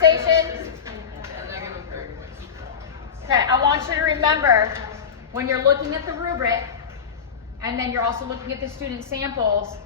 conversation? Okay, I want you to remember when you're looking at the rubric and then you're also looking at the student samples,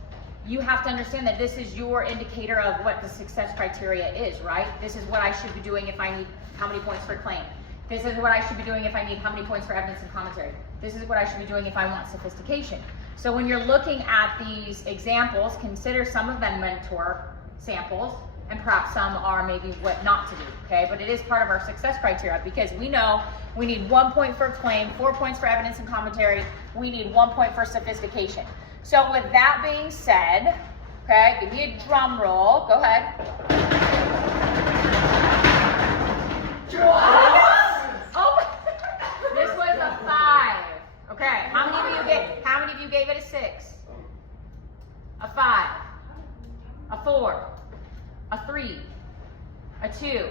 you have to understand that this is your indicator of what the success criteria is, right? This is what I should be doing if I need how many points for claim. This is what I should be doing if I need how many points for evidence and commentary. This is what I should be doing if I want sophistication. So when you're looking at these examples, consider some of them mentor samples, and perhaps some are maybe what not to do, okay? But it is part of our success criteria because we know we need 1 point for claim, 4 points for evidence and commentary, we need 1 point for sophistication. So with that being said, okay, give me a drum roll, go ahead. Oh, this was a 5. Okay, how many of you gave it a 6? A 5, a 4, a 3, a 2.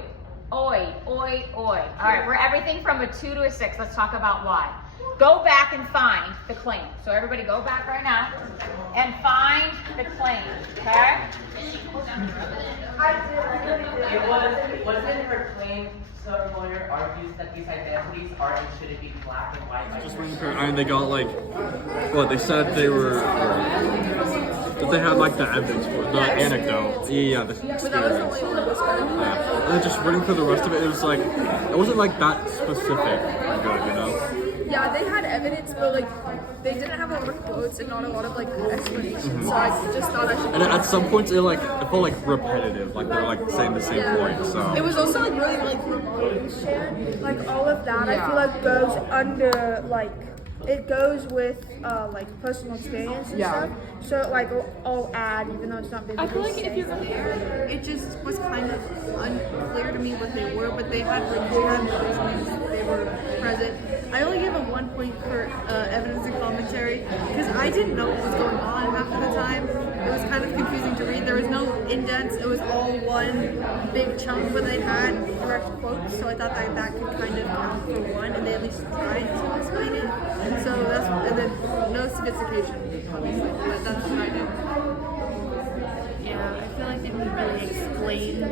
Oi, oi, oi. All right, we're everything from a 2 to a 6. Let's talk about why. Go back and find the claim. So everybody go back right now and find the claim, okay? Wasn't her claim, so lawyer argues that these identities are and shouldn't be black and white. Just running through, and they got like, what, they said they were, that they had like the evidence for the anecdote. Yeah, the But that was the only one that was kind of yeah. And then just running through the rest of it, it was like, it wasn't like that specific good, you know? Yeah, they had evidence, but like they didn't have a lot of quotes and not a lot of like explanations. So I just thought I should. And at some points, it felt like repetitive, like they're like saying the same point. So it was also like really like promotion, like all of that. Yeah. I feel like goes under like it goes with like personal experience and Yeah. stuff. So like I'll add, even though it's not big. I feel like if you're there, it just was kind of unclear to me what they were, but they had reasons, they were present. I only gave them 1 point for evidence and commentary because I didn't know what was going on half of the time. It was kind of confusing to read. There was no indents. It was all one big chunk, but they had direct quotes, so I thought that could kind of count for one, and they at least tried to explain it. So and then no sophistication, obviously, but that's what I did. Yeah, I feel like they didn't really explain.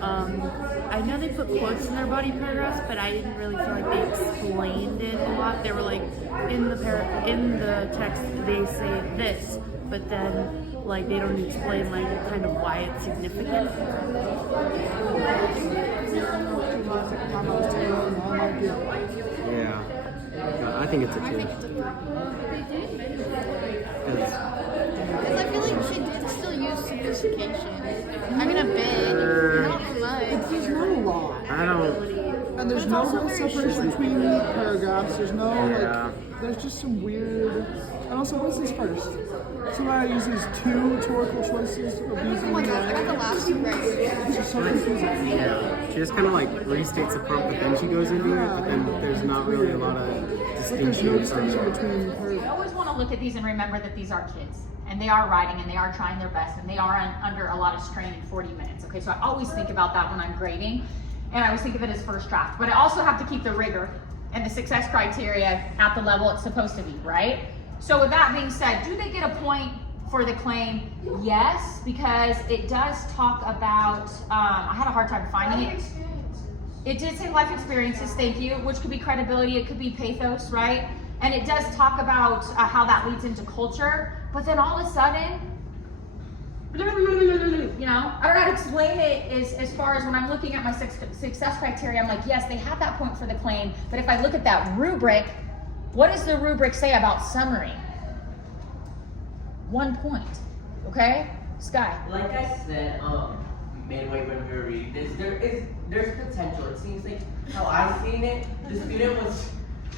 I know they put quotes in their body paragraphs, but I didn't really feel like they explained it a lot. They were like, in the text they say this, but then like they don't explain like kind of why it's significant. Yeah. I think it's a 2. Because I feel like she did still use sophistication. I mean, a bit, not much. There's not a lot. I don't. And there's no real separation between paragraphs. There's no, like, there's just some weird. And also, what's this first? Somebody uses 2 rhetorical choices of using. Oh my gosh, I got the last two right. It's just so confusing. Yeah. She just kind of like restates the prompt, but then she goes into it. But then there's not really a lot of It's like there's no distinction distinction. between I paragraphs. always want to look at these and remember that these are kids and they are writing and they are trying their best and they are under a lot of strain in 40 minutes. Okay, so I always think about that when I'm grading and I always think of it as first draft, but I also have to keep the rigor and the success criteria at the level it's supposed to be, right? So with that being said, do they get a point for the claim? Yes, because it does talk about, I had a hard time finding it. It did say life experiences, thank you, which could be credibility, it could be pathos, right? And it does talk about how that leads into culture, but then all of a sudden, you know, I don't know how to explain it as far as when I'm looking at my success criteria, I'm like, yes, they have that point for the claim, but if I look at that rubric, what does the rubric say about summary? 1 point, okay? Sky. Like I said, midway when we were reading this, there's potential. It seems like how I seen it, the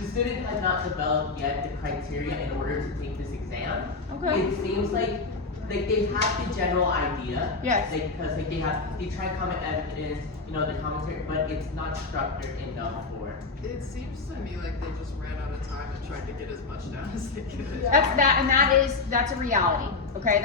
student has not developed yet the criteria in order to take this exam. Okay. It seems like they have the general idea. Yes. Because they try to comment evidence, you know, the commentary, but it's not structured enough for. It seems to me like they just ran out of time and tried to get as much down as they could. That's a reality, okay?